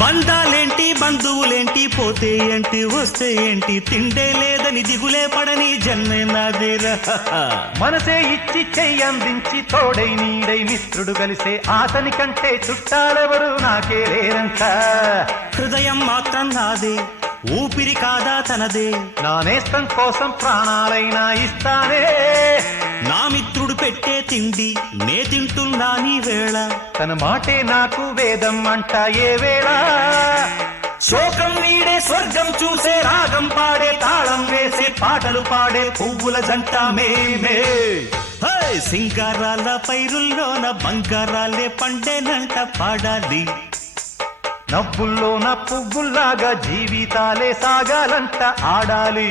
బంధాలేంటి బంధువులేంటి పోతే ఏంటి వస్తే ఏంటి తిండే లేదని దిగులే పడని జన్మే నాదేరా మనసే ఇచ్చి చెయ్యందించి తోడై నీడై మిత్రుడు కలిసే అతని కంటే చుట్టాలెవరు నాకే లేరంట హృదయం మాత్రం నాదే ఊపిరి కాదా తనదే నా నేస్తం కోసం ప్రాణాలైనా ఇస్తానే నా మిత్రుడు పెట్టే తిండి నే తింటున్నా నీ వేళ తన మాటే నాకు వేదం అంట ఏ వేళ శోకం వీడే స్వర్గం చూసే రాగం పాడే తాళం వేసే పాటలు పాడే పువ్వుల జంట మేమే సింగారాల పైరుల్లోన బంగారాలే పండేనంట పాడాలి నవ్వుల్లోన పువ్వుల్లాగా జీవితాలే సాగాలంట ఆడాలి